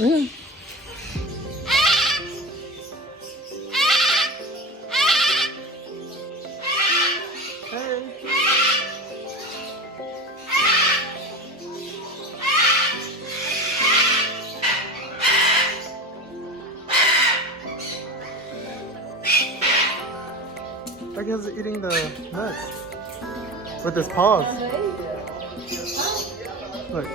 Yeah. I guess he's eating the nuts with his paws. Look.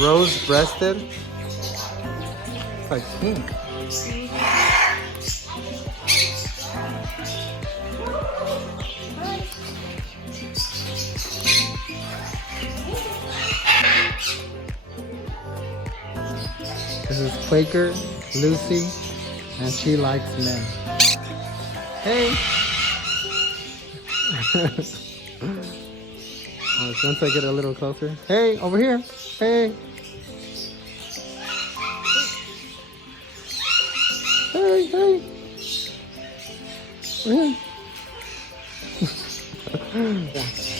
Rose breasted. It's like pink. This is Quaker Lucy, and she likes men. Hey! Once I get a little closer. Hey, over here. Hey. Hey, hey. Over here. Yeah.